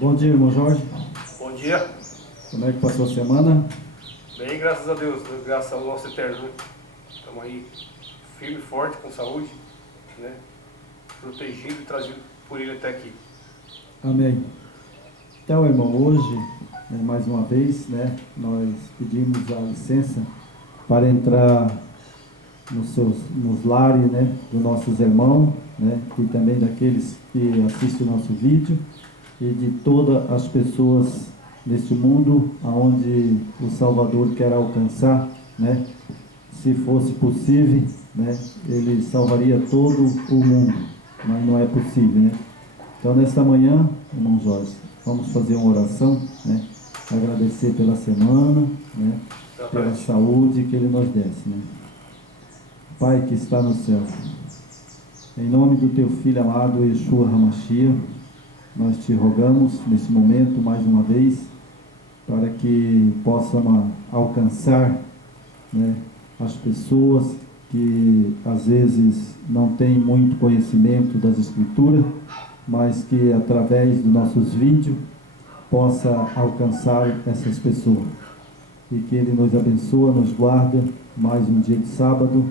Bom dia, irmão Jorge. Bom dia. Como é que passou a semana? Bem, graças a Deus, graças ao nosso Eterno, né? Estamos aí firme e forte, com saúde, né? Protegido e trazido por Ele até aqui. Amém. Então, irmão, hoje, mais uma vez, né, nós pedimos a licença para entrar nos lares, né, dos nossos irmãos, né, e também daqueles que assistem o nosso vídeo e de todas as pessoas neste mundo aonde o Salvador quer alcançar, né? Se fosse possível, né, ele salvaria todo o mundo, mas não é possível, né? Então, nesta manhã, irmão Jorge, vamos fazer uma oração, né? Agradecer pela semana, né? Pela saúde que Ele nos desse, né? Pai que está no céu, em nome do Teu Filho amado, Yeshua HaMashiach, nós te rogamos nesse momento, mais uma vez, para que possamos alcançar, né, as pessoas que às vezes não têm muito conhecimento das Escrituras, mas que através dos nossos vídeos possa alcançar essas pessoas. E que Ele nos abençoe, nos guarda mais um dia de sábado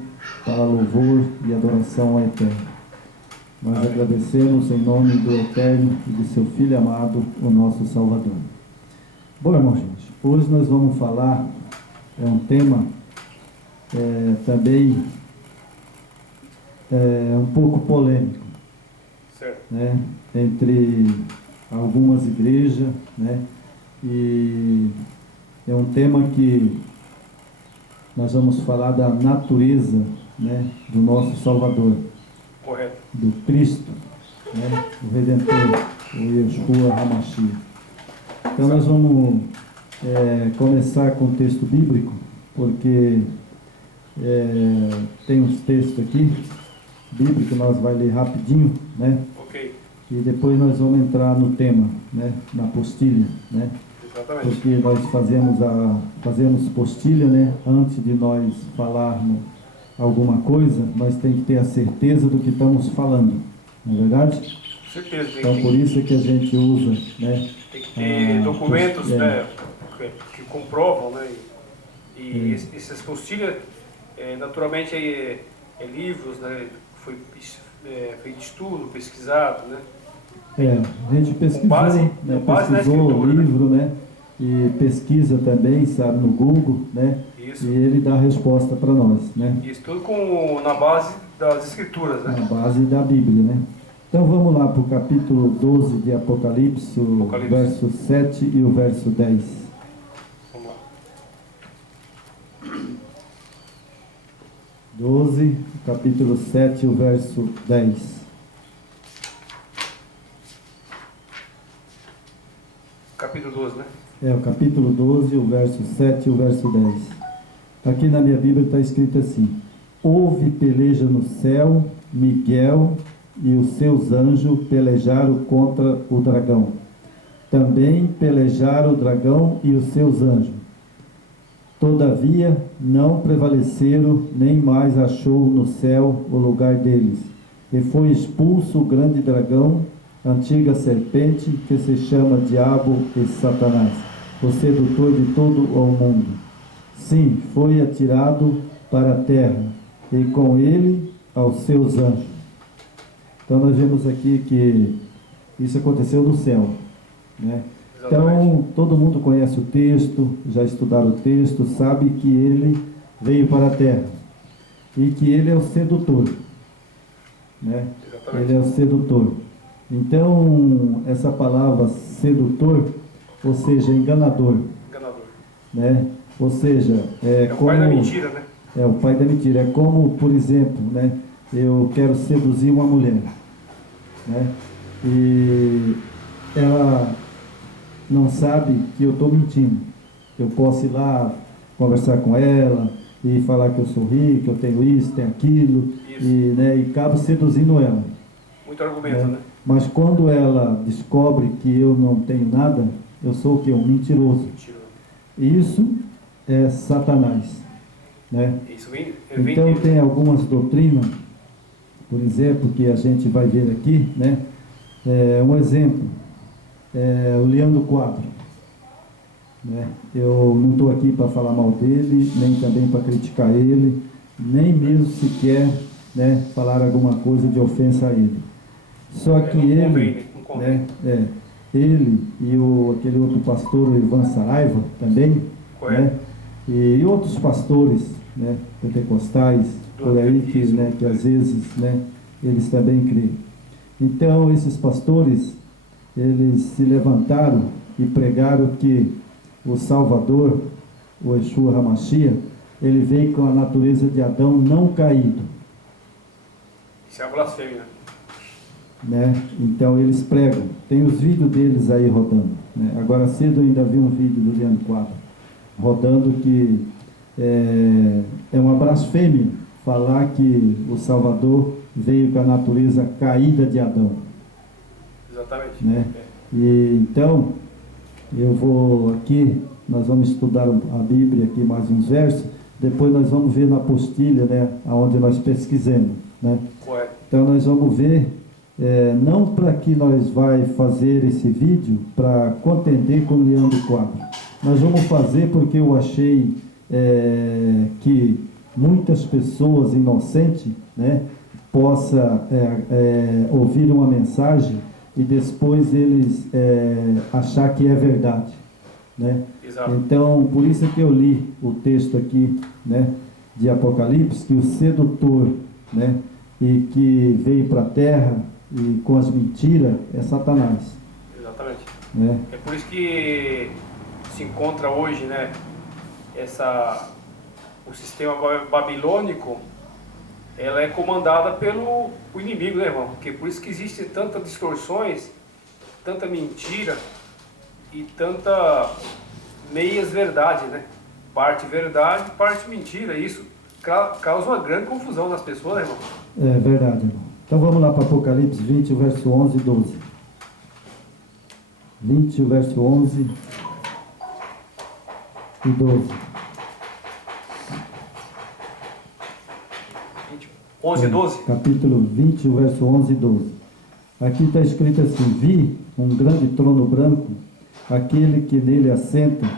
para louvor e adoração ao Eterno. Nós agradecemos em nome do Eterno e de seu Filho amado, o nosso Salvador. Bom, irmão, gente, hoje nós vamos falar, um tema também um pouco polêmico, Certo. né, entre algumas igrejas, né, e é um tema que nós vamos falar da natureza, né, do nosso Salvador, Correto. do Cristo, né, o Redentor, o Yeshua HaMashiach. Então nós vamos começar com o texto bíblico, porque tem uns textos aqui, bíblicos, nós vamos ler rapidinho, né? Ok. E depois nós vamos entrar no tema, né? Na postilha, né? Exatamente. Porque nós fazemos postilha, né? Antes de nós falarmos alguma coisa, nós temos que ter a certeza do que estamos falando, não é verdade? Com certeza. Então por isso é que a gente usa, né? Tem que ter documentos, né, que comprovam, né? E essas postilhas, naturalmente, é livros, né? Foi feito estudo, pesquisado, né? A gente pesquisou, base né? na Pesquisou o Escritura, livro, né? E pesquisa também, sabe, no Google, né? Isso. E ele dá a resposta para nós, né? Isso tudo na base das Escrituras, né? Na base da Bíblia, né? Então vamos lá para o capítulo 12 de Apocalipse, o verso 7 e o verso 10. Vamos lá. 12, capítulo 7, o verso 10. Capítulo 12, né? O capítulo 12, o verso 7 e o verso 10. Aqui na minha Bíblia está escrito assim: houve peleja no céu, Miguel e os seus anjos pelejaram contra o dragão. Também pelejaram o dragão e os seus anjos. Todavia não prevaleceram, nem mais achou no céu o lugar deles. E foi expulso o grande dragão, antiga serpente, que se chama Diabo e Satanás, o sedutor de todo o mundo. Sim, foi atirado para a terra, e com ele aos seus anjos. Então nós vemos aqui que isso aconteceu no céu, né? Então, todo mundo conhece o texto, já estudaram o texto, sabe que ele veio para a terra e que ele é o sedutor, né? Ele é o sedutor. Então, essa palavra sedutor, ou seja, enganador, né? Ou seja, o pai da mentira, né? É o pai da mentira. É como, por exemplo, né? Eu quero seduzir uma mulher, né? E ela não sabe que eu estou mentindo. Eu posso ir lá conversar com ela e falar que eu sou rico, que eu tenho isso, tenho aquilo, e, né, e acabo seduzindo ela. Muito argumento, né? Mas quando ela descobre que eu não tenho nada, eu sou o quê? Um mentiroso. Isso é Satanás, né? Isso vem então tem algumas doutrinas, por exemplo, que a gente vai ver aqui, né? Um exemplo. o Leandro Quadro, né? Eu não estou aqui para falar mal dele, nem também para criticar ele, nem mesmo sequer, né, falar alguma coisa de ofensa a ele. Só que ele, né, ele e aquele outro pastor, o Ivan Saraiva, também, né, e outros pastores, né, pentecostais, por aí, que às vezes, né, eles também creem. Então, esses pastores, eles se levantaram e pregaram que o Salvador, o Yeshua HaMashiach, ele veio com a natureza de Adão não caído. Isso é a blasfêmia, né? Então eles pregam, tem os vídeos deles aí rodando, né? Agora cedo eu ainda vi um vídeo do Leandro Quadro rodando que é uma blasfêmia falar que o Salvador veio com a natureza caída de Adão. Exatamente. Né? E então eu vou aqui, nós vamos estudar a Bíblia aqui mais uns versos, depois nós vamos ver na apostila, né, onde nós pesquisemos, né? Então nós vamos ver, não para que nós vai fazer esse vídeo para contender com o Leandro Quadro. Nós vamos fazer porque eu achei que muitas pessoas inocentes, né, possa ouvir uma mensagem e depois eles achar que é verdade, né? Exato. Então, por isso que eu li o texto aqui, né, de Apocalipse, que o sedutor, né, e que veio para a terra e com as mentiras é Satanás. Exatamente. Né? É por isso que se encontra hoje, né, o sistema babilônico, ela é comandada pelo inimigo, né, irmão? Porque por isso que existem tantas distorções, tanta mentira e tanta meias verdade, né? Parte verdade, parte mentira. Isso causa uma grande confusão nas pessoas, né, irmão? É verdade, irmão. Então vamos lá para Apocalipse 20, o verso 11 e 12. 20, o verso 11 e 12. 11 e 12? Capítulo 20, o verso 11 e 12. Aqui está escrito assim: vi um grande trono branco, aquele que nele assenta,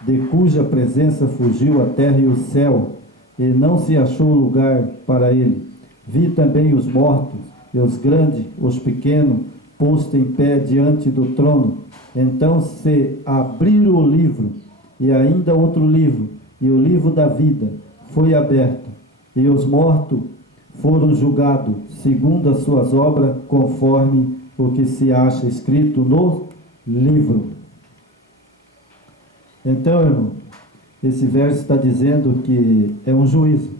de cuja presença fugiu a terra e o céu, e não se achou lugar para ele. Vi também os mortos, e os grandes, os pequenos, postos em pé diante do trono. Então se abriu o livro, e ainda outro livro, e o livro da vida foi aberto, e os mortos foram julgados segundo as suas obras, conforme o que se acha escrito no livro. Então, irmão, esse verso está dizendo que é um juízo.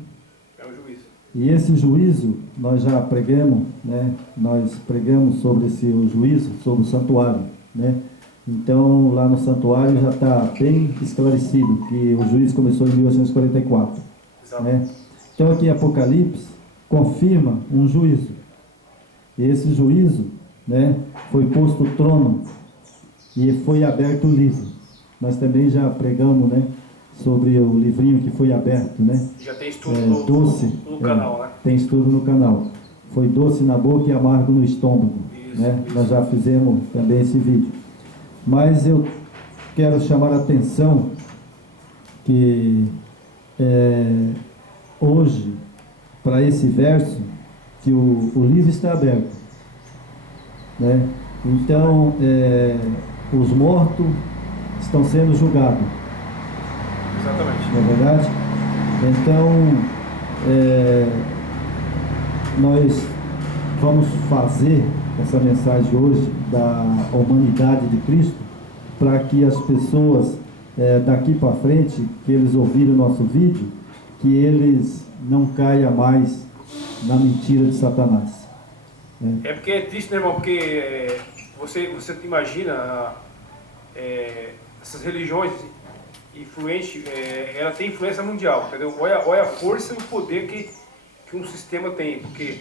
É um juízo. E esse juízo, nós já pregamos, né? Nós pregamos sobre o juízo, sobre o santuário, né? Então, lá no santuário já está bem esclarecido que o juízo começou em 1844. Né? Então, aqui em Apocalipse, confirma um juízo. E esse juízo, né, foi posto o trono e foi aberto o livro. Nós também já pregamos, né, sobre o livrinho que foi aberto, né? Já tem estudo no canal, né? Tem estudo no canal. Foi doce na boca e amargo no estômago. Isso, né? Isso. Nós já fizemos também esse vídeo. Mas eu quero chamar a atenção que hoje, para esse verso, que o livro está aberto, né? Então os mortos estão sendo julgados. Exatamente. Não é verdade? Então nós vamos fazer essa mensagem hoje da humanidade de Cristo, para que as pessoas daqui para frente, que eles ouviram o nosso vídeo, que eles não caiam mais na mentira de Satanás. É porque é triste, né, irmão? Porque você te imagina essas religiões influentes, ela tem influência mundial, entendeu? Olha a força e o poder que um sistema tem, porque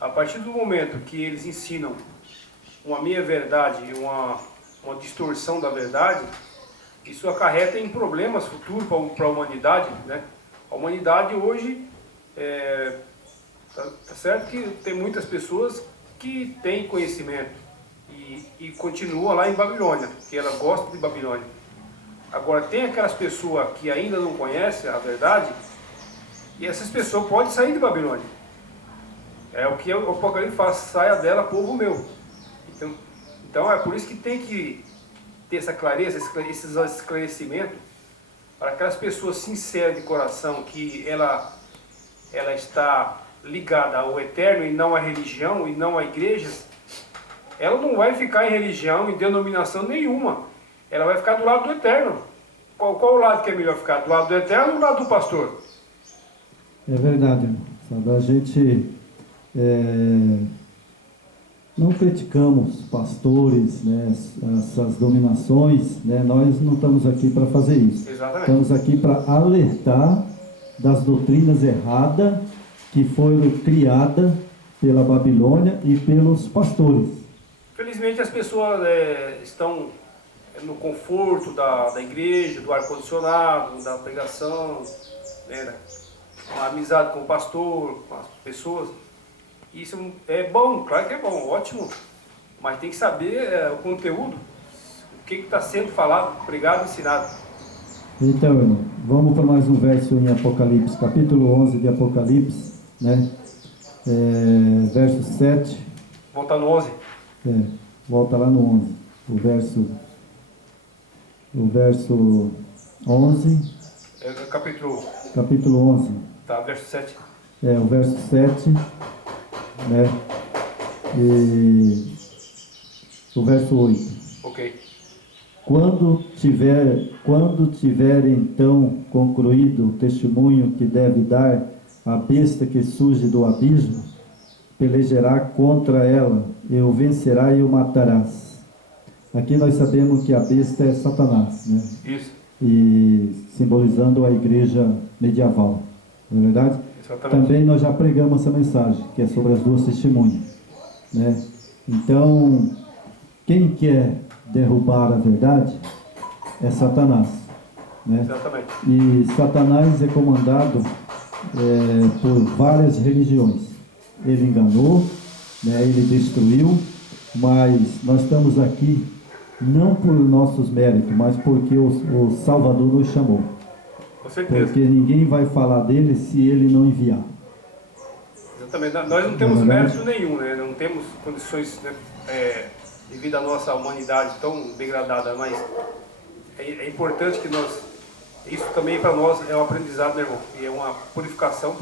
a partir do momento que eles ensinam uma meia-verdade e uma distorção da verdade, isso acarreta em problemas futuros para a humanidade, né? A humanidade hoje, tá certo que tem muitas pessoas que têm conhecimento e continua lá em Babilônia, que ela gosta de Babilônia. Agora, tem aquelas pessoas que ainda não conhecem a verdade, e essas pessoas podem sair de Babilônia. É o que o Apocalipse fala: saia dela, povo meu. Então é por isso que tem que ter essa clareza, esse esclarecimento, para aquelas pessoas sinceras de coração, que ela está ligada ao eterno e não à religião e não à igreja. Ela não vai ficar em religião, em denominação nenhuma. Ela vai ficar do lado do eterno. Qual o lado que é melhor ficar? Do lado do eterno ou do lado do pastor? É verdade, irmão. Sabe, a gente não criticamos pastores, né, essas dominações, né, nós não estamos aqui para fazer isso. Exatamente. Estamos aqui para alertar das doutrinas erradas que foram criadas pela Babilônia e pelos pastores. Felizmente as pessoas estão no conforto da igreja, do ar-condicionado, da pregação, né, a amizade com o pastor, com as pessoas. Isso é bom, claro que é bom, ótimo, mas tem que saber o conteúdo, o que está sendo falado, pregado, ensinado. Então, irmão, vamos para mais um verso em Apocalipse, capítulo 11 de Apocalipse, né? Verso 7. Volta no 11. Volta lá no 11, o verso 11. Capítulo 11. Tá, verso 7. O verso 7, né? E o verso 8. Ok. Quando tiver então concluído o testemunho que deve dar a besta que surge do abismo, pelejará contra ela, e o vencerá e o matarás. Aqui nós sabemos que a besta é Satanás, né? Isso. E simbolizando a igreja medieval, não é verdade? Exatamente. Também nós já pregamos essa mensagem, que é sobre as duas testemunhas, né? Então, quem quer derrubar a verdade é Satanás, né? Exatamente. E Satanás é comandado por várias religiões. Ele enganou, né? Ele destruiu, mas nós estamos aqui não por nossos méritos, mas porque o Salvador nos chamou. Com certeza. Porque ninguém vai falar dele se ele não enviar. Exatamente. Nós não temos mérito nenhum, né? Não temos condições, né, devido à nossa humanidade tão degradada, mas é importante que isso também para nós é um aprendizado, né, irmão? E é uma purificação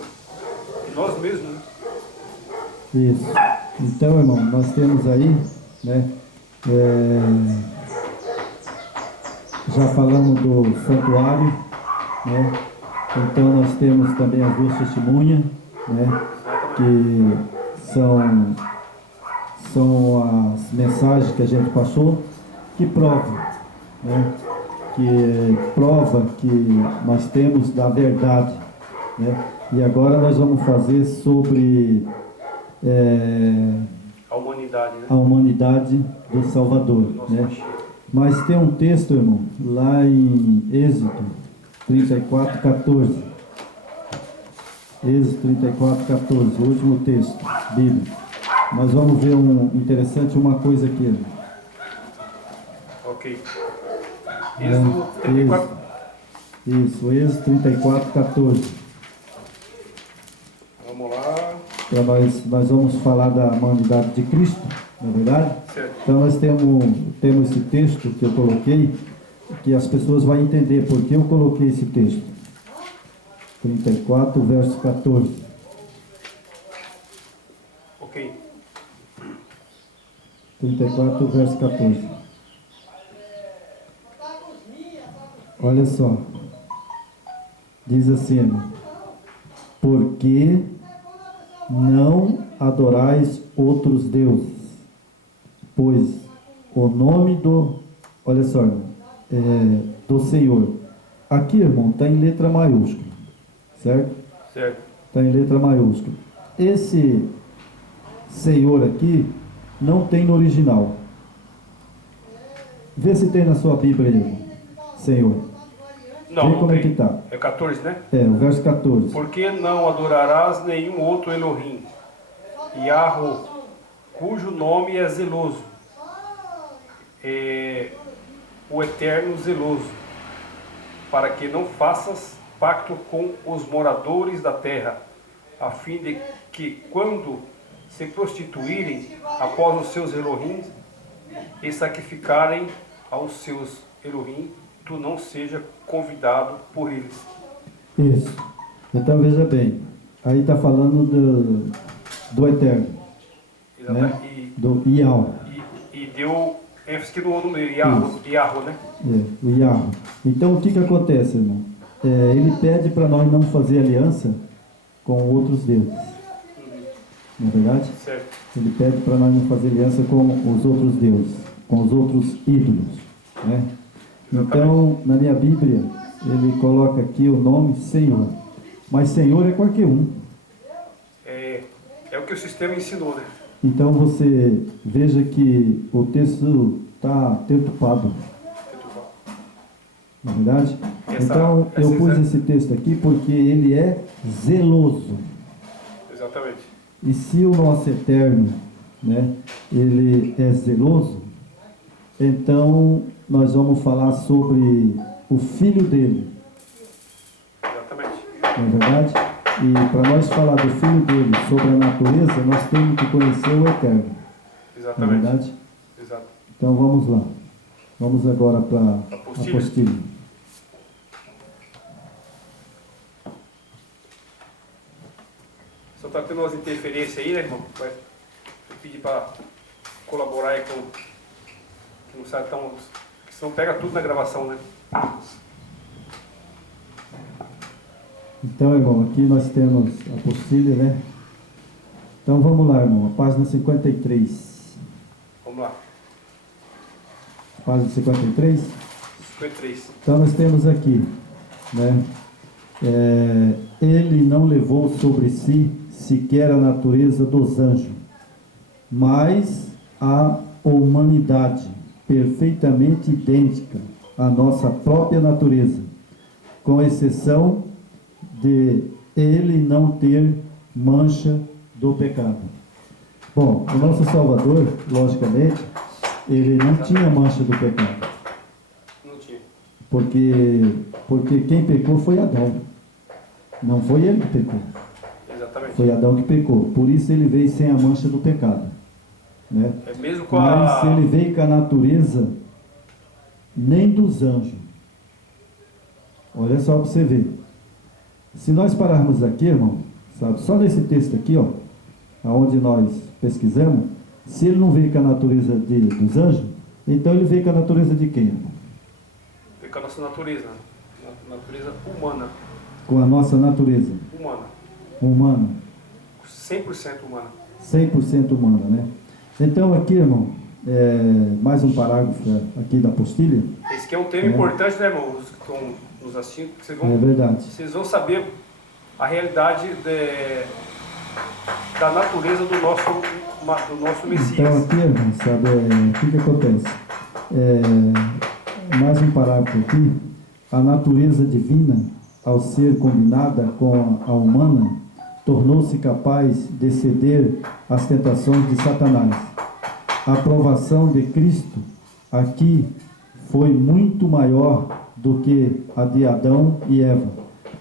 de nós mesmos, né? Isso. Então, irmão, nós temos aí, né? Já falamos do santuário, né? Então nós temos também as duas testemunhas, né? Que são as mensagens que a gente passou, que provam, né? Que prova que nós temos da verdade, né? E agora nós vamos fazer sobre a humanidade, né? A humanidade do Salvador, né? Mas tem um texto, irmão, lá em Êxodo 34:14. Êxodo 34:14, o último texto bíblico. Nós vamos ver uma coisa aqui, irmão. Ok. Êxodo 34. Isso, Êxodo 34:14. Vamos lá. Então nós vamos falar da humanidade de Cristo, não é verdade? Certo. Então nós temos esse texto que eu coloquei, que as pessoas vão entender por que eu coloquei esse texto. 34, verso 14. Ok. 34, verso 14. Olha só. Diz assim, irmão: porque não adorais outros deuses, pois o nome olha só, irmão, do Senhor. Aqui, irmão, está em letra maiúscula, certo? Certo. Está em letra maiúscula. Esse Senhor aqui não tem no original. Vê se tem na sua Bíblia aí, irmão. Senhor. Não, Vê não como tem. é que está. É 14, né? O verso 14. Porque não adorarás nenhum outro Elohim, Yahweh, cujo nome é zeloso, o Eterno zeloso, para que não faças pacto com os moradores da terra, a fim de que, quando se prostituírem após os seus Elohim e sacrificarem aos seus Elohim, tu não seja convidado por eles. Isso. Então veja bem, aí está falando do Eterno, né? Do Yahweh. E deu ênfase que no nome Yahweh, né? O Yahweh. Então o que acontece, irmão? Ele pede para nós não fazer aliança com outros deuses. Não é verdade? Certo. Ele pede para nós não fazer aliança com os outros deuses, com os outros ídolos, né? Então, na minha Bíblia, ele coloca aqui o nome Senhor. Mas Senhor é qualquer um. É o que o sistema ensinou, né? Então você veja que o texto está tertupado. Não é verdade? Então eu pus esse texto aqui porque ele é zeloso. Exatamente. E se o nosso Eterno, né, ele é zeloso, então nós vamos falar sobre o Filho dele. Exatamente. Não é verdade? E para nós falar do Filho dele, sobre a natureza, nós temos que conhecer o Eterno. Exatamente. Não é verdade? Exato. Então vamos lá. Vamos agora para a apostila. Só está tendo umas interferências aí, né, irmão? Vai pedir para colaborar aí com... Que não sai tão... Que senão pega tudo na gravação, né? Então, irmão, aqui nós temos a apostila, né? Então vamos lá, irmão. A página 53. Vamos lá. Página 53? 53. Então nós temos aqui, né? Ele não levou sobre si sequer a natureza dos anjos, mas a humanidade, perfeitamente idêntica à nossa própria natureza, com exceção de ele não ter mancha do pecado. Bom, o nosso Salvador, logicamente, ele não tinha mancha do pecado. Não tinha. Porque quem pecou foi Adão. Não foi ele que pecou. Exatamente. Foi Adão que pecou. Por isso ele veio sem a mancha do pecado. Né? Mesmo com Mas ele veio com a natureza nem dos anjos. Olha só para você ver. Se nós pararmos aqui, irmão, sabe, só nesse texto aqui, ó, aonde nós pesquisamos, se ele não veio com a natureza dos anjos, então ele veio com a natureza de quem, irmão? Veio com a nossa natureza, natureza humana. Com a nossa natureza humana. 100% humana. 100% humana, né? Então aqui, irmão, mais um parágrafo aqui da apostila. Esse aqui é um tema importante, né, irmão? Os que estão nos assistindo, vocês vão, é verdade. Vocês vão saber a realidade da natureza do nosso Messias. Então aqui, irmão, sabe, o que acontece? Mais um parágrafo aqui. A natureza divina, ao ser combinada com a humana, tornou-se capaz de ceder às tentações de Satanás. A aprovação de Cristo aqui foi muito maior do que a de Adão e Eva,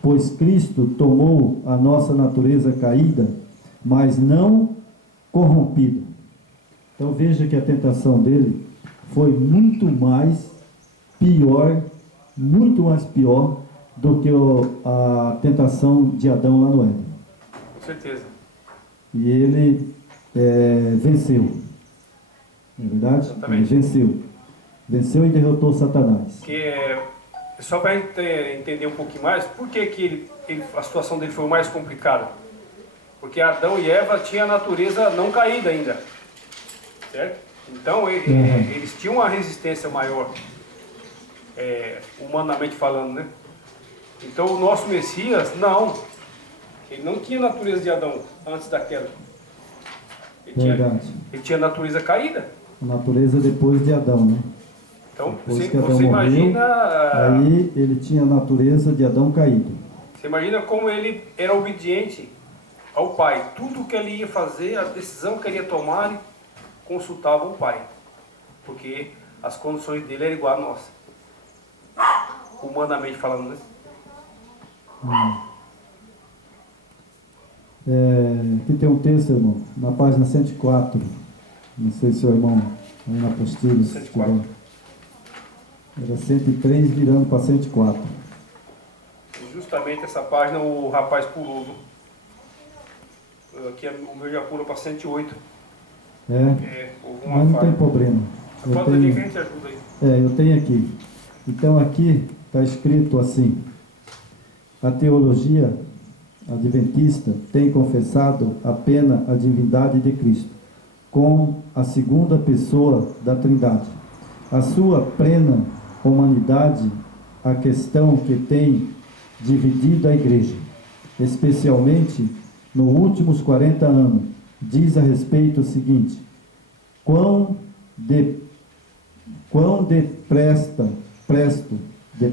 pois Cristo tomou a nossa natureza caída, mas não corrompida. Então veja que a tentação dele foi muito mais pior do que a tentação de Adão lá no Éden. Com certeza. E ele venceu. Não é verdade? Exatamente. Ele venceu. Venceu e derrotou Satanás. Só para entender um pouquinho mais, por que a situação dele foi mais complicada? Porque Adão e Eva tinham a natureza não caída ainda. Certo? Então eles tinham uma resistência maior, humanamente falando, né? Então o nosso Messias, não. Ele não tinha a natureza de Adão antes da queda. Ele tinha a natureza caída. A natureza depois de Adão, né? Então você imagina... Aí ele tinha a natureza de Adão caído. Você imagina como ele era obediente ao Pai. Tudo que ele ia fazer, a decisão que ele ia tomar, ele consultava o Pai. Porque as condições dele eram igual a nossa. Humanamente falando, né? Aqui tem um texto, irmão, na página 104. Não sei se o irmão aí na apostila. 104. Era 103 virando para 104. Justamente essa página o rapaz pulou. Aqui o meu já pula para 108. Houve uma Mas não falha. tem problema. Pode dizer que a gente ajuda aí. Eu tenho aqui. Então aqui está escrito assim: a teologia adventista tem confessado apenas a divindade de Cristo, com a segunda pessoa da Trindade. A sua plena humanidade, a questão que tem dividido a Igreja, especialmente nos últimos 40 anos, diz a respeito o seguinte: quão de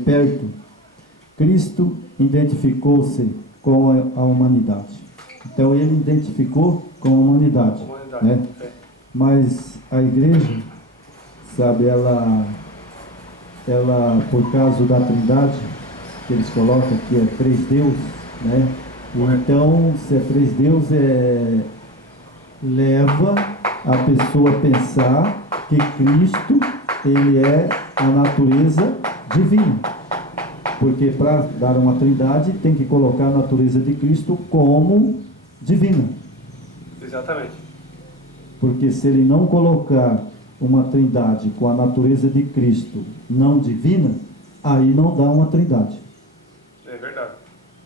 perto, Cristo identificou-se com a humanidade. Então ele identificou com a humanidade, né? Mas a igreja, sabe, ela por causa da Trindade, que eles colocam que é três deuses, né? Então, se é três deuses, leva a pessoa a pensar que Cristo, ele é a natureza divina. Porque para dar uma trindade, tem que colocar a natureza de Cristo como divina. Exatamente. Porque se ele não colocar uma trindade com a natureza de Cristo não divina, aí não dá uma trindade. É verdade.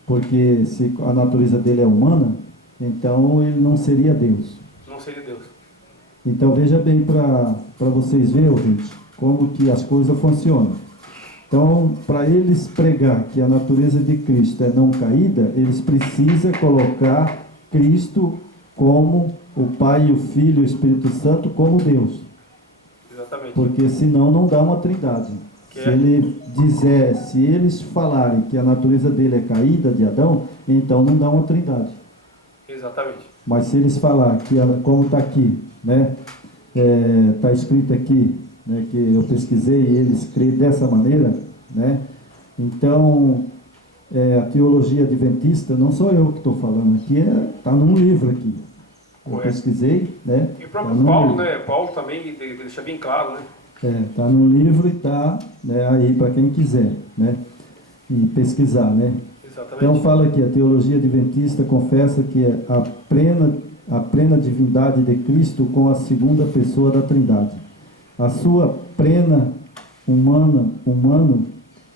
Porque se a natureza dele é humana, então ele não seria Deus. Não seria Deus. Então veja bem para vocês verem, gente, como que as coisas funcionam. Então, para eles pregar que a natureza de Cristo é não caída, eles precisam colocar Cristo como o Pai, o Filho e o Espírito Santo como Deus. Exatamente. Porque senão não dá uma trindade. Se eles falarem que a natureza dele é caída de Adão, então não dá uma trindade. Exatamente. Mas se eles falar que, como está aqui, né, está escrito aqui, né, que eu pesquisei e eles creem dessa maneira, né, então a teologia adventista, não sou eu que estou falando aqui, está num livro aqui. Eu pesquisei, né? E o próprio Paulo, né? Paulo também deixa bem claro, né? Está no livro e está, né, aí para quem quiser, né, e pesquisar, né? Exatamente. Então fala aqui, a teologia adventista confessa que é a plena divindade de Cristo com a segunda pessoa da Trindade. A sua plena humano,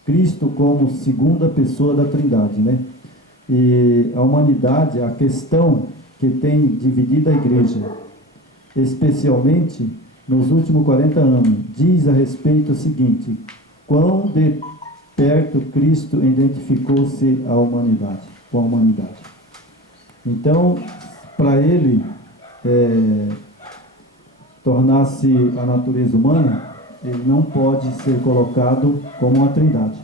Cristo como segunda pessoa da Trindade, né? E a humanidade, a questão que tem dividido a igreja, especialmente nos últimos 40 anos, diz a respeito o seguinte: quão de perto Cristo identificou-se com a humanidade. Então, para ele tornar-se a natureza humana, ele não pode ser colocado como uma trindade.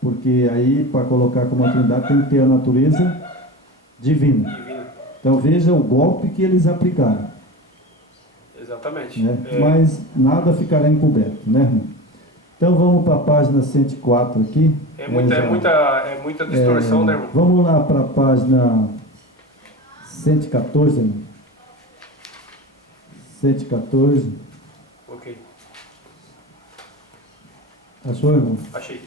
Porque aí, para colocar como uma trindade, tem que ter a natureza divina. Então, veja o golpe que eles aplicaram. Exatamente. Né? Mas nada ficará encoberto, né, irmão? Então vamos para a página 104 aqui. É muita distorção, né, irmão? Vamos lá para a página 114, irmão. 114. Ok. Achou, irmão? Achei.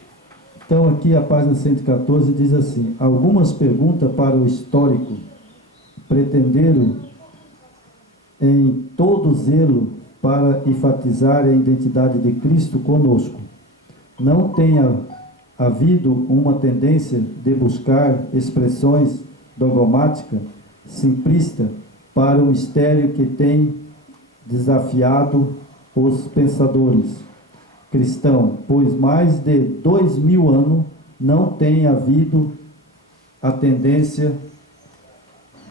Então aqui a página 114 diz assim: algumas perguntas para o histórico pretenderam em todo zelo para enfatizar a identidade de Cristo conosco. Não tenha havido uma tendência de buscar expressões dogmáticas, simplistas, para o mistério que tem desafiado os pensadores cristãos, pois mais de 2000 anos não tem havido a tendência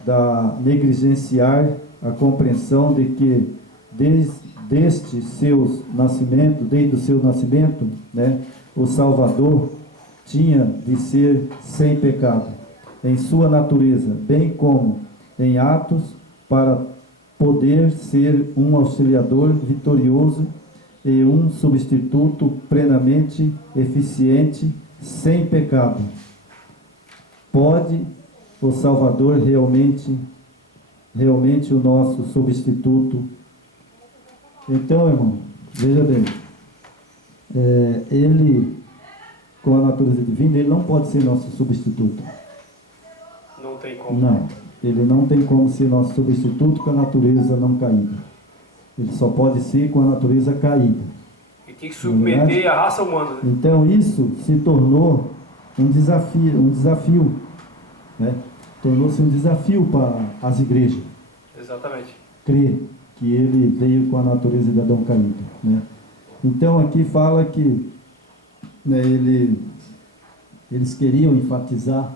da negligenciar a compreensão de que desde o seu nascimento, né, o Salvador tinha de ser sem pecado em sua natureza, bem como em atos, para poder ser um auxiliador vitorioso e um substituto plenamente eficiente, sem pecado. Pode o Salvador realmente o nosso substituto? Então, irmão, veja bem, ele, com a natureza divina, ele não pode ser nosso substituto. Não tem como. Não, ele não tem como ser nosso substituto com a natureza não caída. Ele só pode ser com a natureza caída. E tem que submeter a raça humana. Né? Então isso se tornou um desafio, né? Tornou-se um desafio para as igrejas. Exatamente. Crer que ele veio com a natureza de Adão caído, né? Então aqui fala que, né, eles queriam enfatizar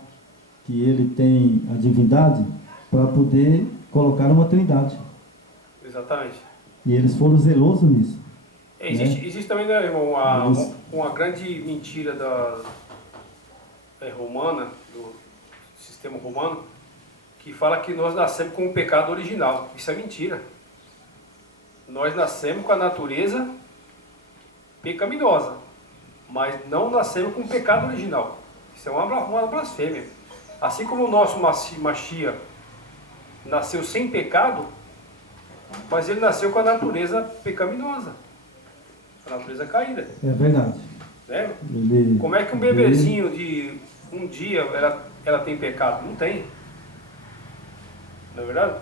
que ele tem a divindade para poder colocar uma trindade. Exatamente. E eles foram zelosos nisso. Existe também, né, irmão, uma grande mentira romana, do sistema romano, que fala que nós nascemos com o pecado original. Isso é mentira. Nós nascemos com a natureza pecaminosa, mas não nascemos com o pecado original. Isso é uma blasfêmia. Assim como o nosso Mashiach nasceu sem pecado, mas ele nasceu com a natureza pecaminosa, a natureza caída. É verdade. Né? Como é que um bebezinho de um dia ela tem pecado? Não tem. Não é verdade?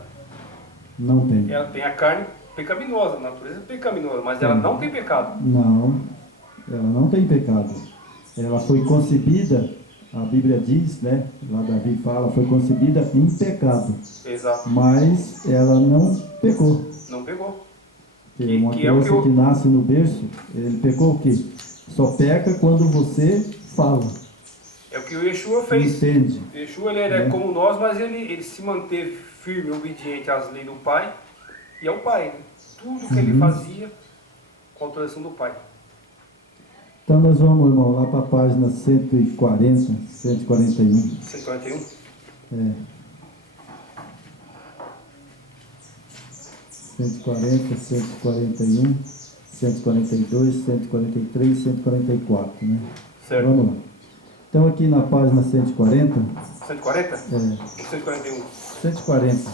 Não tem. Ela tem a carne pecaminosa, a natureza pecaminosa, mas ela não tem pecado. Não, ela não tem pecado. Ela foi concebida, a Bíblia diz, né? Lá Davi fala, foi concebida em pecado. Exato. Mas ela não pecou. Não pecou. Porque uma criança que nasce no berço, ele pecou o quê? Só peca quando você fala. É o que o Yeshua fez. Entende? O Yeshua, ele era como nós, mas ele se manteve firme, obediente às leis do Pai e ao Pai. Né? Tudo que ele fazia com a autorização do Pai. Então nós vamos, irmão, lá para a página 140, 141. 141? É. 140, 141, 142, 143, 144, né? Certo. Vamos lá. Então aqui na página 140... 140? É. 141? 140.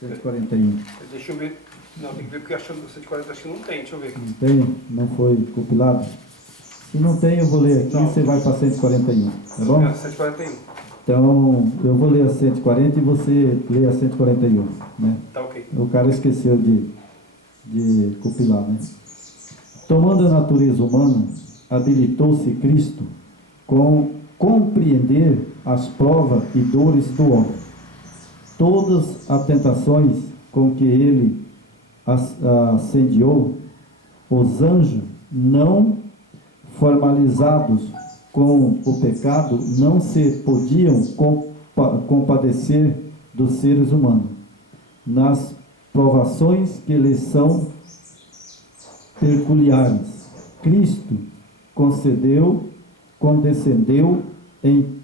141. Deixa eu ver. Não, tem que ver porque achando 140 acho que não tem, deixa eu ver. Não tem? Não foi compilado? Se não tem, eu vou ler aqui e você vai para 141, tá bom? É, 141. Então, eu vou ler a 140 e você lê a 141, né? Tá ok. O cara esqueceu de compilar, né? Tomando a natureza humana, habilitou-se Cristo com compreender as provas e dores do homem. Todas as tentações com que ele assediou os anjos, não formalizados com o pecado, não se podiam compadecer dos seres humanos nas provações que lhes são peculiares. Cristo condescendeu em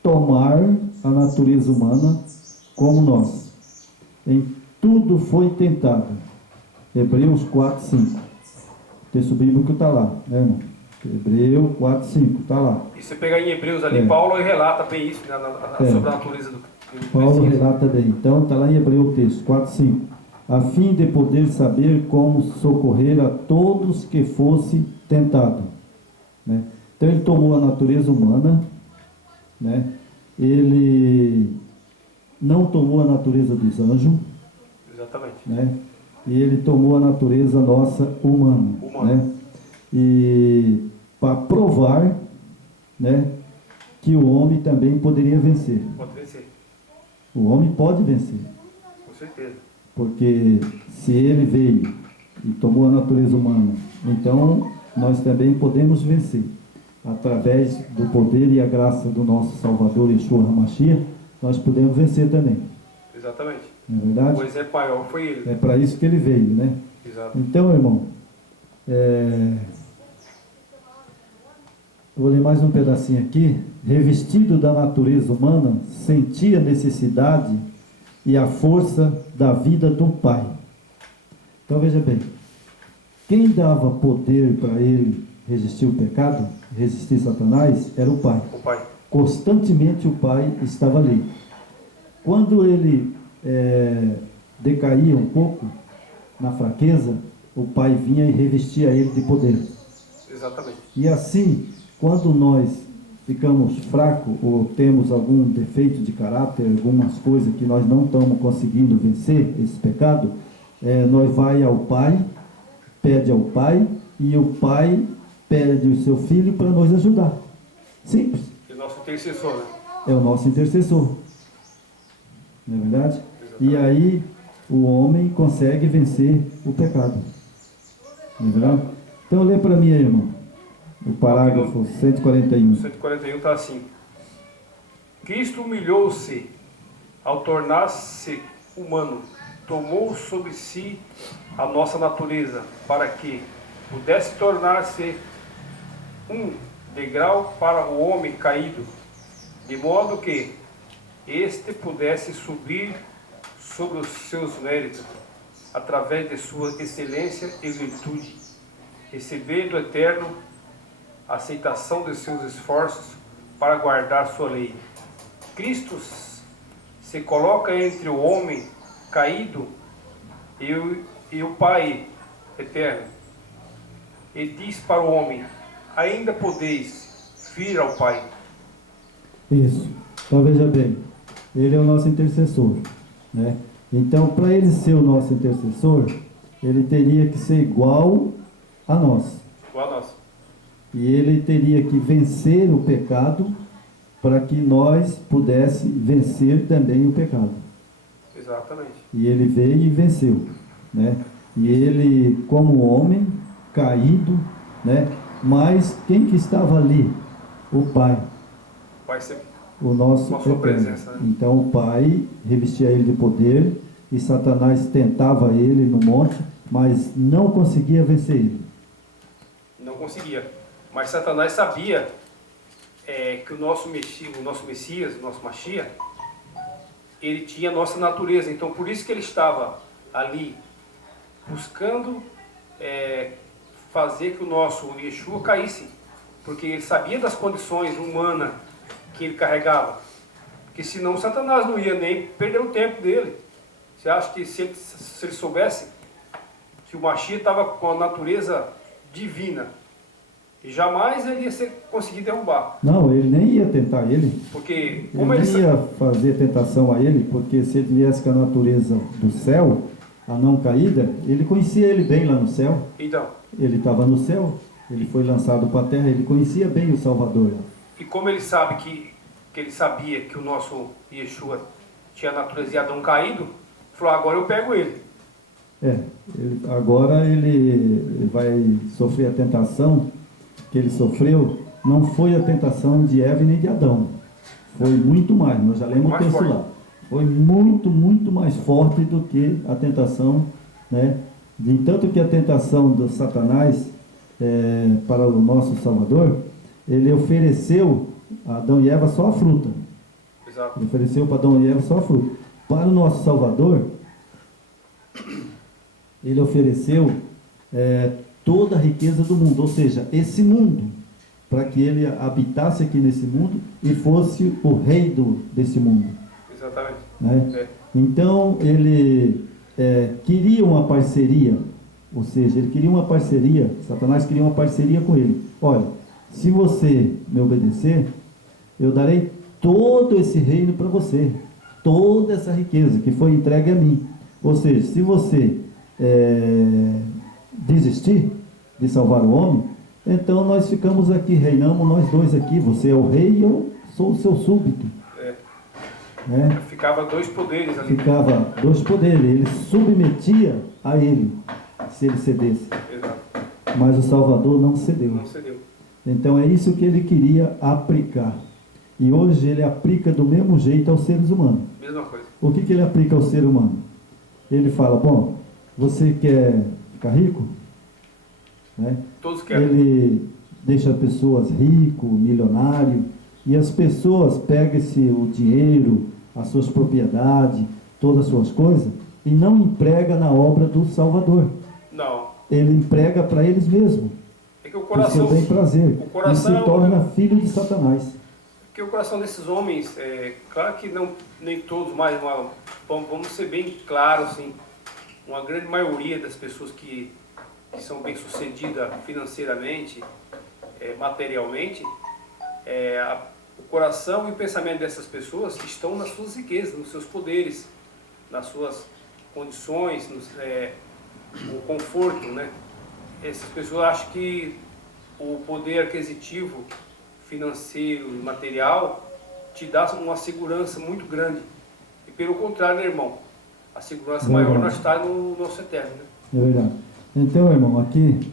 tomar a natureza humana como nós. Em tudo foi tentado. Hebreus 4:5. O texto bíblico está lá, né, irmão? Hebreus 4:5, está lá. E você pegar em Hebreus ali, Paulo relata bem isso, né, sobre a natureza do Paulo Messias. relata bem. Então está lá em Hebreus o texto 4:5. A fim de poder saber como socorrer a todos que fosse tentado. Né? Então ele tomou a natureza humana, né? Ele não tomou a natureza dos anjos. Exatamente. Né? E ele tomou a natureza nossa humana. Né? E para provar, né, que o homem também poderia vencer. Pode vencer. O homem pode vencer. Com certeza. Porque se ele veio e tomou a natureza humana, então nós também podemos vencer. Através do poder e a graça do nosso Salvador Yeshua HaMashiach, nós podemos vencer também. Exatamente. Não é verdade? O exemplo maior foi ele. É para isso que ele veio, né? Exato. Então, irmão, eu vou ler mais um pedacinho aqui. Revestido da natureza humana, sentia a necessidade e a força da vida do Pai. Então veja bem, quem dava poder para ele resistir o pecado, resistir Satanás, era o Pai. O Pai. Constantemente o Pai estava ali. Quando ele decaía um pouco na fraqueza, o Pai vinha e revestia ele de poder. Exatamente. E assim, quando nós ficamos fracos ou temos algum defeito de caráter, algumas coisas que nós não estamos conseguindo vencer esse pecado, nós vai ao Pai, pede ao Pai, e o Pai pede o seu Filho para nos ajudar. Simples. E o nosso intercessor, né? É o nosso intercessor. Não é verdade? Exatamente. E aí o homem consegue vencer o pecado. Não é verdade? Então lê para mim aí, irmão. O parágrafo 141. 141 está assim. Cristo humilhou-se ao tornar-se humano, tomou sobre si a nossa natureza, para que pudesse tornar-se um degrau para o homem caído, de modo que este pudesse subir sobre os seus méritos, através de sua excelência e virtude, receber do Eterno a aceitação de seus esforços para guardar sua lei. Cristo se coloca entre o homem caído e o Pai Eterno, e diz para o homem: ainda podeis vir ao Pai. Isso. Então veja bem, ele é o nosso intercessor, né? Então, para ele ser o nosso intercessor, ele teria que ser igual a nós. Igual a nós. E ele teria que vencer o pecado para que nós pudéssemos vencer também o pecado. Exatamente. E ele veio e venceu, né? E ele, como homem, caído, né? Mas quem que estava ali? O Pai. Vai ser O nosso sua presença, né? Então o Pai revestia ele de poder e Satanás tentava ele no monte, mas não conseguia vencer ele. Não conseguia. Mas Satanás sabia que o nosso Messias, o nosso Mashiach, ele tinha a nossa natureza. Então por isso que ele estava ali buscando fazer que o nosso Yeshua caísse. Porque ele sabia das condições humanas que ele carregava. Porque senão Satanás não ia nem perder o tempo dele. Você acha que se ele soubesse que o Mashiach estava com a natureza divina, e jamais ele ia conseguir derrubar? Não, ele nem ia tentar ele. Porque Ele nem ia fazer tentação a ele, porque se ele viesse com a natureza do céu, a não caída, ele conhecia ele bem lá no céu. Então, ele estava no céu, ele foi lançado para a terra, ele conhecia bem o Salvador. E como ele sabe que ele sabia que o nosso Yeshua tinha a natureza de Adão caído, falou: agora eu pego ele. Agora ele vai sofrer a tentação que ele sofreu. Não foi a tentação de Eva nem de Adão, foi muito mais, nós já lemos o texto lá. Foi muito, muito mais forte do que a tentação, né? De tanto que a tentação do Satanás para o nosso Salvador, ele ofereceu a Adão e Eva só a fruta. Exato. Ele ofereceu para Adão e Eva só a fruta. Para o nosso Salvador, ele ofereceu toda a riqueza do mundo, ou seja, esse mundo, para que ele habitasse aqui nesse mundo e fosse o rei desse mundo. Exatamente. Né? Então ele queria uma parceria, ou seja, ele queria uma parceria, Satanás queria uma parceria com ele. Olha, se você me obedecer, eu darei todo esse reino para você, toda essa riqueza que foi entregue a mim. Ou seja, se você desistir de salvar o homem, então nós ficamos aqui, reinamos nós dois aqui, você é o rei e eu sou o seu súbdito. Né? Ficava dois poderes ali. Ficava dois poderes, ele submetia a ele, se ele cedesse. Exato. Mas o Salvador não cedeu. Não cedeu. Então é isso que ele queria aplicar. E hoje ele aplica do mesmo jeito aos seres humanos. Mesma coisa. O que ele aplica ao ser humano? Ele fala: bom, você quer ficar rico? Né? Todos querem. Ele deixa pessoas ricas, milionários, e as pessoas pegam o dinheiro, as suas propriedades, todas as suas coisas, e não emprega na obra do Salvador. Não. ele emprega para eles mesmos, É que o para o seu coração, bem prazer, o e coração se torna filho de Satanás. porque o coração desses homens, claro que não, nem todos, mas vamos ser bem claros, assim, uma grande maioria das pessoas que são bem-sucedidas financeiramente, materialmente, o coração e o pensamento dessas pessoas estão nas suas riquezas, nos seus poderes, nas suas condições, o conforto, né? Essas pessoas acham que o poder aquisitivo financeiro e material te dá uma segurança muito grande. E pelo contrário, né, irmão? A segurança maior nós está no nosso eterno, né? É verdade. Então, irmão, aqui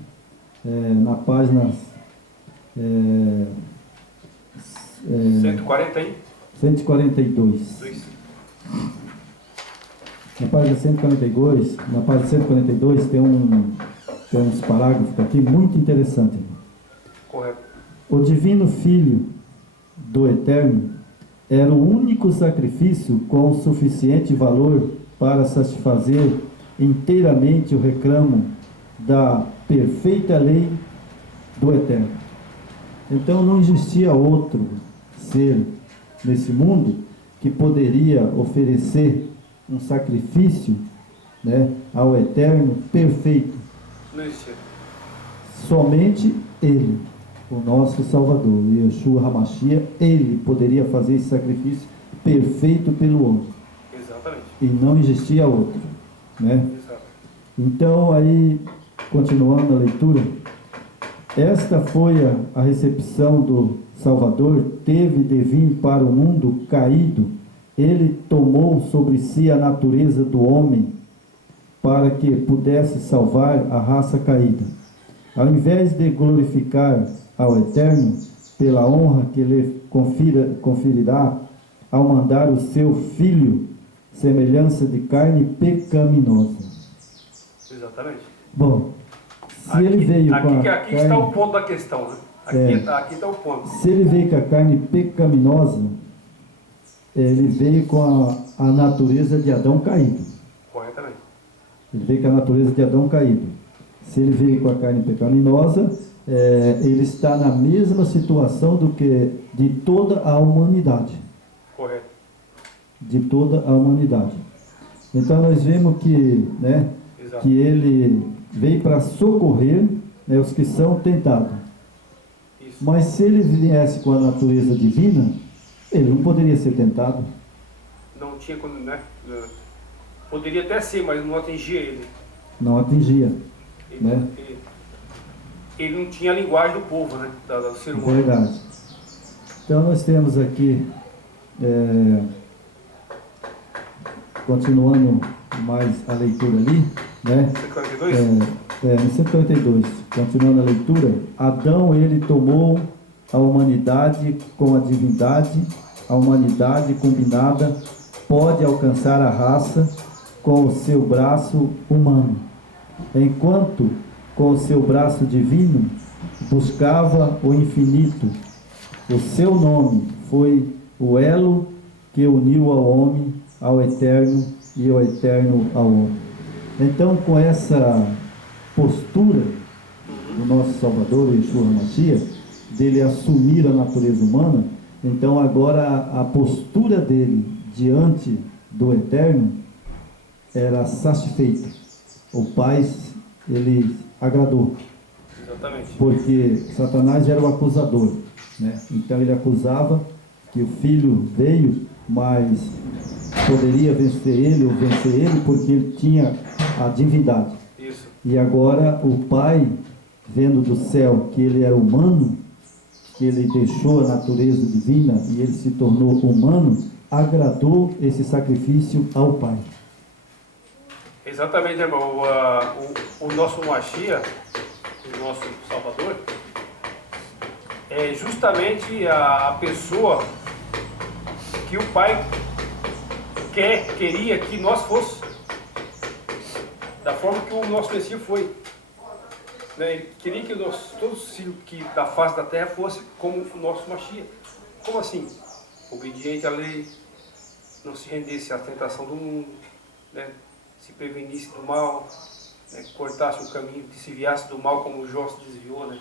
na página 140 aí? 142. Na página 142, tem uns parágrafos aqui muito interessantes. Correto. O divino Filho do Eterno era o único sacrifício com suficiente valor para satisfazer inteiramente o reclamo da perfeita lei do Eterno. Então não existia outro ser nesse mundo que poderia oferecer um sacrifício, né, ao Eterno perfeito. Não existia. Somente Ele, o nosso Salvador, Yeshua HaMashiach, Ele poderia fazer esse sacrifício perfeito pelo homem. Exatamente. E não existia outro, né? Exato. Então, aí, continuando a leitura, esta foi a recepção do Salvador, teve de vir para o mundo caído, ele tomou sobre si a natureza do homem, para que pudesse salvar a raça caída. Ao invés de glorificar ao Eterno pela honra que lhe conferirá ao mandar o seu Filho, semelhança de carne pecaminosa. Exatamente. Bom, se ele veio com a aqui carne, está o ponto da questão, né? Aqui está o ponto. se ele veio com a carne pecaminosa, ele veio com a natureza de Adão caído. Corretamente. Ele veio com a natureza de Adão caído. Se ele veio com a carne pecaminosa, ele está na mesma situação do que de toda a humanidade. Correto. De toda a humanidade. Então nós vemos que, né, Exato. que ele veio para socorrer, né, os que são tentados. Isso. Mas se ele viesse com a natureza divina, ele não poderia ser tentado. Não tinha como, né? Poderia até ser, mas não atingia ele. Não atingia. Ele, Né? ele não tinha a linguagem do povo, né? Do ser humano. Verdade. Então nós temos aqui, continuando mais a leitura ali, né? 142? No 142, continuando a leitura, Adão, ele tomou a humanidade com a divindade, a humanidade combinada pode alcançar a raça com o seu braço humano, enquanto com o seu braço divino buscava o infinito. O seu nome foi o elo que uniu ao homem ao eterno e o eterno ao homem. Então, com essa postura do nosso Salvador, Yeshua HaMashiach, dele assumir a natureza humana, então agora a postura dele diante do eterno era satisfeita. O Pai, ele agradou. Exatamente. Porque Satanás era o acusador, né? Então ele acusava que o filho veio, mas poderia vencer ele porque ele tinha a divindade. Isso. E agora o Pai, vendo do céu que ele era humano, que ele deixou a natureza divina e ele se tornou humano, agradou esse sacrifício ao Pai. Exatamente, irmão. O nosso Mashiach, o nosso Salvador, é justamente a pessoa que o Pai queria que nós fôssemos, da forma que o nosso Messias foi. Né? Ele queria que todos os filhos da face da terra fossem como o nosso Mashiach. Como assim? Obediente à lei, não se rendesse à tentação do mundo, né? Se prevenisse do mal, cortasse o caminho, que se desviasse do mal como Jó se desviou, né?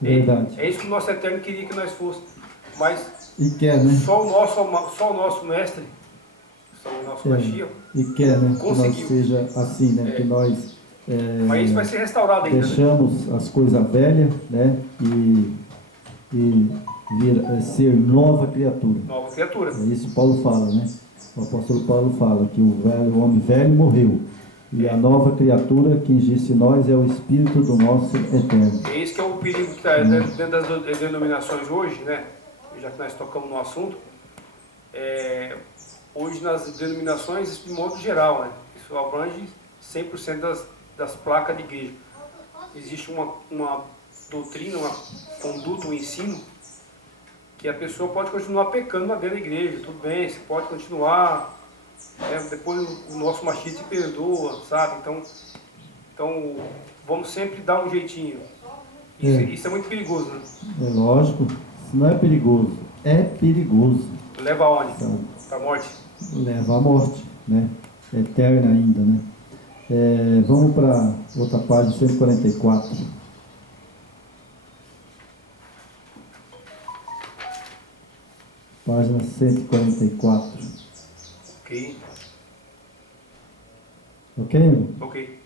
Verdade. É isso que o nosso Eterno queria que nós fôssemos. Mas E quer, né? só o nosso mestre, só o nosso Mashiach, E quer, né? Que nós conseguiu. seja assim, né? Que nós Mas isso vai ser restaurado ainda, né? deixamos as coisas velhas, né? E ser nova criatura. Nova criatura. É isso que Paulo fala, né? O apóstolo Paulo fala que o homem velho morreu. E a nova criatura que existe em nós é o Espírito do nosso Eterno. É esse que é o perigo que está dentro das denominações hoje, né? Já que nós tocamos no assunto. Hoje nas denominações, de modo geral, né? Isso abrange 100% das placas de igreja. Existe uma doutrina, uma conduta, um ensino, que a pessoa pode continuar pecando na dentro da igreja, tudo bem, você pode continuar, depois o nosso Mashiach te perdoa, sabe? Então vamos sempre dar um jeitinho. Isso é muito perigoso, né? É lógico, isso não é perigoso, é perigoso. Leva aonde? Para a morte. Leva à morte, né? Eterna ainda, né? Vamos para outra página, 144. Página 144. Ok. Ok, irmão? Ok.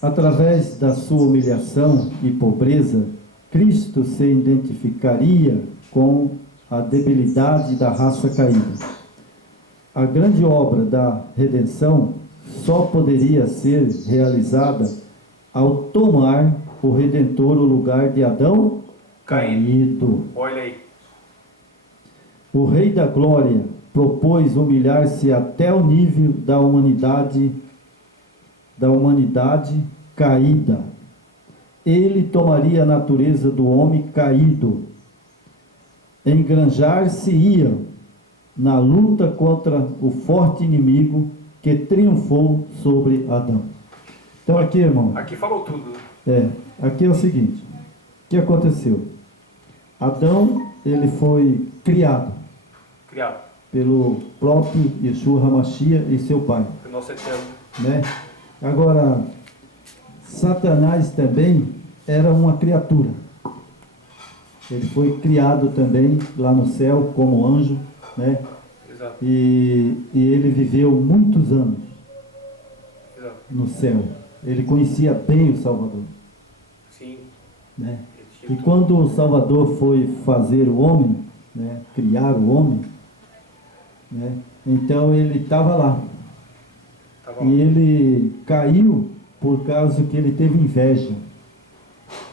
Através da sua humilhação e pobreza, Cristo se identificaria com a debilidade da raça caída. A grande obra da redenção só poderia ser realizada ao tomar o Redentor o lugar de Adão caído. Olha aí. O Rei da Glória propôs humilhar-se até o nível da humanidade caída. Ele tomaria a natureza do homem caído, engranjar-se-ia na luta contra o forte inimigo que triunfou sobre Adão. Então aqui, irmão, Aqui falou tudo, né? aqui é o seguinte, o que aconteceu? Adão, ele foi criado pelo próprio Yeshua HaMashiach e seu pai, O nosso Eterno. né? Agora, Satanás também era uma criatura. Ele foi criado também lá no céu como anjo, né? Exato. E ele viveu muitos anos Exato. no céu. Ele conhecia bem o Salvador, Sim. né? E quando o Salvador foi fazer o homem, né? Criar o homem, né? Então ele estava lá. E ele caiu por causa que ele teve inveja.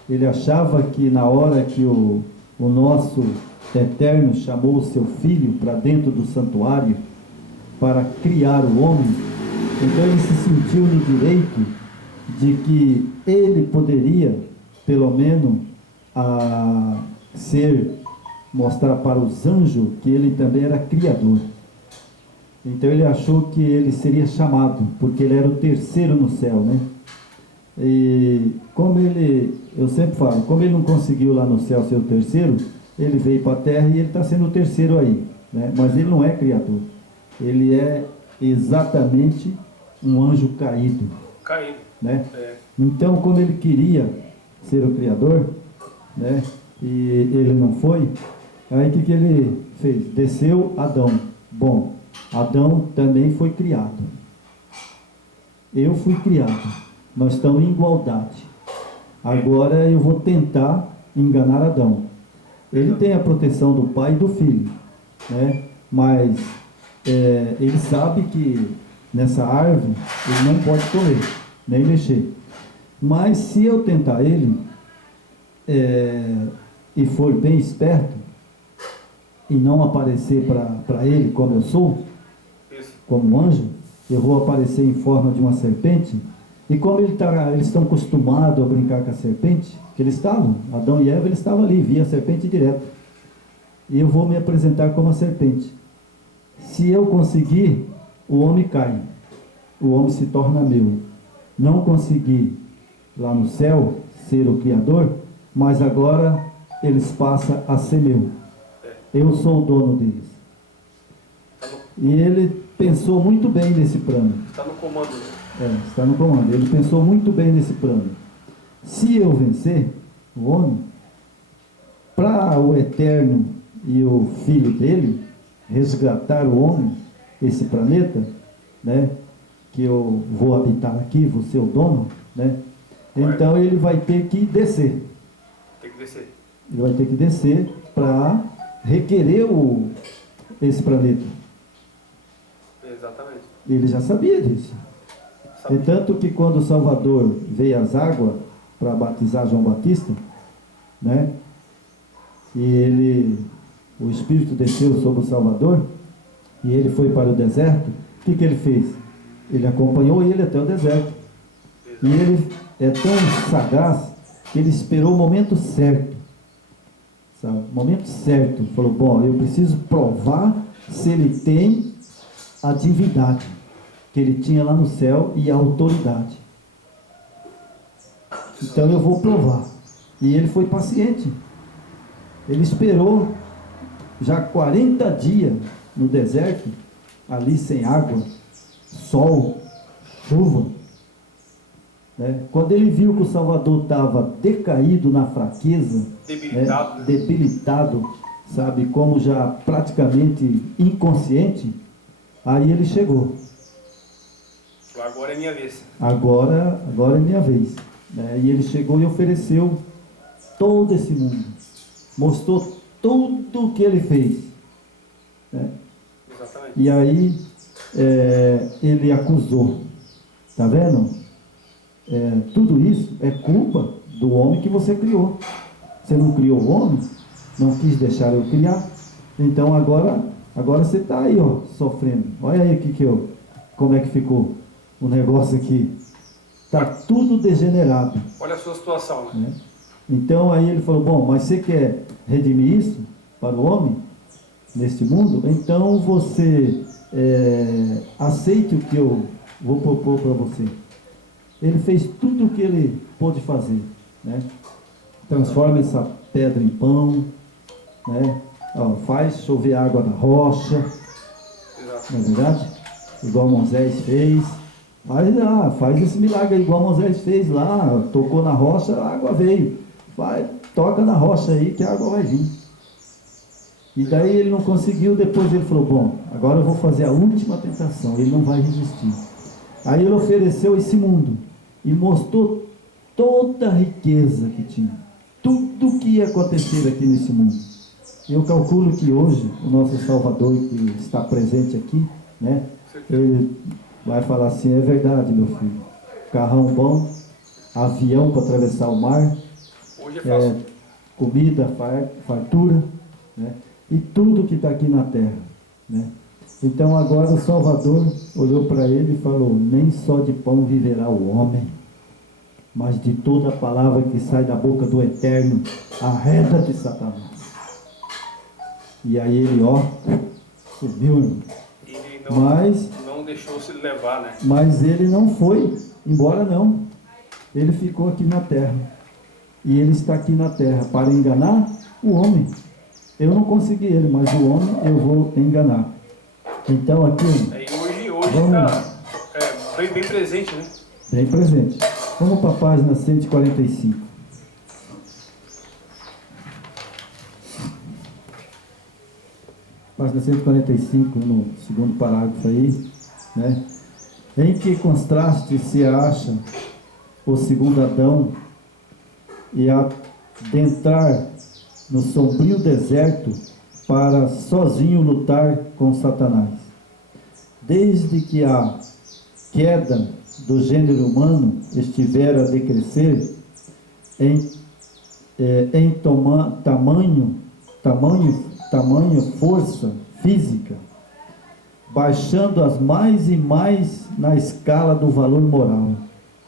Ele achava que na hora que o nosso Eterno chamou o seu filho para dentro do santuário para criar o homem, então ele se sentiu no direito de que ele poderia, pelo menos, mostrar para os anjos que ele também era criador. Então ele achou que ele seria chamado, porque ele era o terceiro no céu, né? E eu sempre falo, como ele não conseguiu lá no céu ser o terceiro, ele veio para a terra e ele está sendo o terceiro aí, né? Mas ele não é criador, ele é exatamente um anjo caído, né? Então, como ele queria ser o criador, né? E ele não foi, aí o que ele fez? Desceu Adão. Bom, Adão também foi criado. Eu fui criado. Nós estamos em igualdade. Agora eu vou tentar enganar Adão. Ele tem a proteção do pai e do filho, né? Mas ele sabe que nessa árvore ele não pode correr, nem mexer. Mas se eu tentar ele e for bem esperto e não aparecer para ele como eu sou, como anjo, eu vou aparecer em forma de uma serpente. E como eles estão acostumados a brincar com a serpente, que eles estavam, Adão e Eva, eles estavam ali, via a serpente direto. E eu vou me apresentar como a serpente. Se eu conseguir, o homem cai, o homem se torna meu. Não consegui lá no céu ser o Criador, mas agora eles passam a ser meu. Eu sou o dono deles. E ele pensou muito bem nesse plano. Está no comando. Está no comando. Ele pensou muito bem nesse plano. Se eu vencer o homem, para o Eterno e o Filho dele resgatar o homem, esse planeta, né, que eu vou habitar aqui, vou ser o dono, né, então ele vai ter que descer. Tem que descer. Ele vai ter que descer para requerer esse planeta. Exatamente. Ele já sabia disso. E tanto que quando o Salvador veio às águas para batizar João Batista, né, e o Espírito desceu sobre o Salvador, e ele foi para o deserto, o que ele fez? Ele acompanhou ele até o deserto. E ele é tão sagaz que ele esperou o momento certo. Sabe? O momento certo. Falou, bom, eu preciso provar se ele tem a divindade que ele tinha lá no céu e a autoridade. Então eu vou provar. E ele foi paciente. Ele esperou já 40 dias no deserto, ali sem água, sol, chuva. Né? Quando ele viu que o Salvador estava decaído na fraqueza, debilitado, né? Debilitado, sabe, como já praticamente inconsciente, aí ele chegou. Agora é minha vez. Agora é minha vez. Né? E ele chegou e ofereceu todo esse mundo. Mostrou tudo o que ele fez. Né? Exatamente. E aí ele acusou. Está vendo? Tudo isso é culpa do homem que você criou. Você não criou o homem, não quis deixar eu criar. Então agora você está aí, ó, sofrendo. Olha aí como é que ficou o negócio aqui. Está tudo degenerado. Olha a sua situação, né? Então aí ele falou, bom, mas você quer redimir isso para o homem, neste mundo? Então você aceite o que eu vou propor para você. Ele fez tudo o que ele pôde fazer, né? Transforma essa pedra em pão, né? Faz chover água na rocha, não é verdade? Igual Moisés fez. Faz esse milagre igual Moisés fez lá, tocou na rocha, a água veio. Toca na rocha aí que a água vai vir. E daí ele não conseguiu, depois ele falou, bom, agora eu vou fazer a última tentação, ele não vai resistir. Aí ele ofereceu esse mundo e mostrou toda a riqueza que tinha, tudo que ia acontecer aqui nesse mundo. Eu calculo que hoje o nosso Salvador que está presente aqui, né, ele vai falar assim, é verdade, meu filho, carrão bom, avião para atravessar o mar, hoje é fácil. Comida, fartura, né, e tudo que está aqui na terra, né. Então agora o Salvador olhou para ele e falou, nem só de pão viverá o homem, mas de toda a palavra que sai da boca do Eterno, arreda-te, Satanás. E aí ele, subiu, irmão. Ele não deixou se levar, né? Mas ele não foi embora, não. Ele ficou aqui na terra. E ele está aqui na terra para enganar o homem. Eu não consegui ele, mas o homem eu vou enganar. Então aqui... hoje está bem presente, né? Bem presente. Vamos para a página 145. Página 145, no segundo parágrafo aí, né? Em que contraste se acha o segundo Adão e adentrar no sombrio deserto para sozinho lutar com Satanás. Desde que a queda do gênero humano estivera a decrescer em tamanho força física, baixando as mais e mais na escala do valor moral,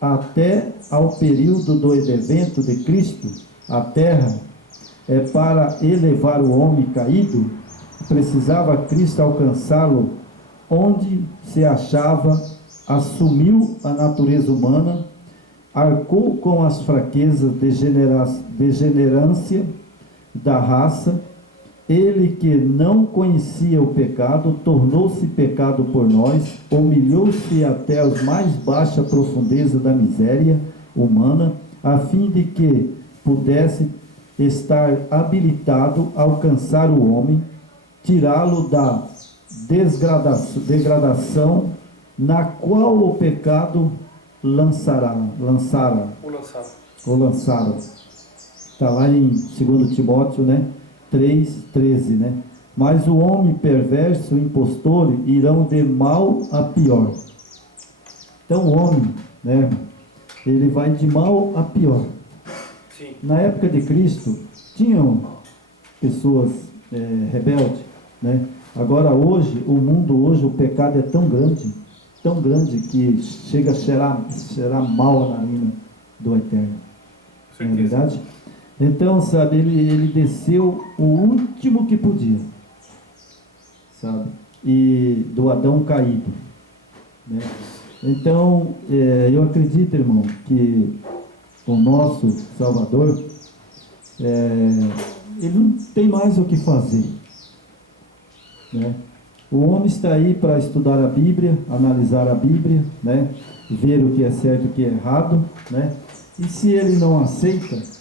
até ao período do evento de Cristo, a terra, para elevar o homem caído, precisava Cristo alcançá-lo onde se achava, assumiu a natureza humana, arcou com as fraquezas, degenerância da raça, Ele que não conhecia o pecado, tornou-se pecado por nós, humilhou-se até as mais baixa profundeza da miséria humana, a fim de que pudesse estar habilitado a alcançar o homem, tirá-lo da degradação na qual o pecado lançaram. Está lá em 2 Timóteo, né? 3:13, né? Mas o homem perverso, impostor, irão de mal a pior. Então o homem, né? Ele vai de mal a pior. Sim. Na época de Cristo, tinham pessoas rebeldes, né? Agora hoje, o mundo hoje, o pecado é tão grande que chega a cheirar mal a narina do Eterno. Não é verdade? Então, sabe, ele desceu o último que podia, sabe? E do Adão caído, né? Então, eu acredito, irmão, que o nosso Salvador, ele não tem mais o que fazer, né? O homem está aí para estudar a Bíblia, analisar a Bíblia, né? Ver o que é certo e o que é errado, né? E se ele não aceita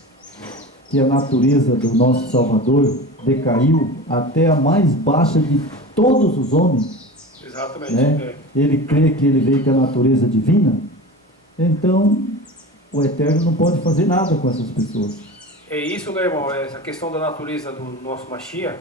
que a natureza do nosso Salvador decaiu até a mais baixa de todos os homens, exatamente, né? Ele crê que ele veio com a natureza divina, então o Eterno não pode fazer nada com essas pessoas. É isso, né, irmão? Essa questão da natureza do nosso Mashiach,